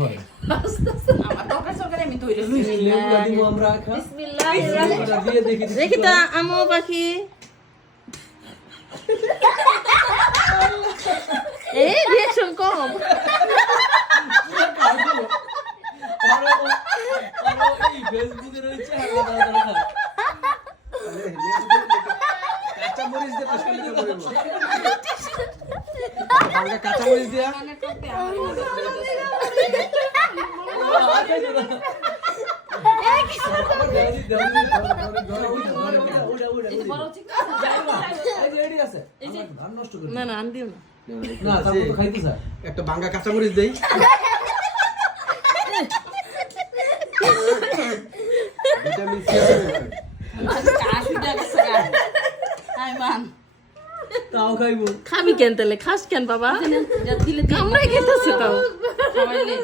আমার টকা সরকারে আমি তৈরি লেবুটা দিব আমরা খা বিসমিল্লাহির দিয়ে দেখি দেখি তো আমো পাখি এই রিঅ্যাকশন কম এই ফেসবুকে রয়েছে কাঁচা মরিচ দিয়ে পাশ করে দেবো বাংলা কাঁচা মরিচ দিয়া মানে করতে আমার মনে না না আন দিও না না তারপর তো খাইতে চাই একটা বাঙ্গা কাঁচা মরিচ দেই ভিটামিন সি আছে কাশিটা গেছে আই মান তাও খাইবো খাবি কেন তাহলে খাস কেন বাবা যা দিলে আমরাই খেতেছি তাও খাওয়াইলে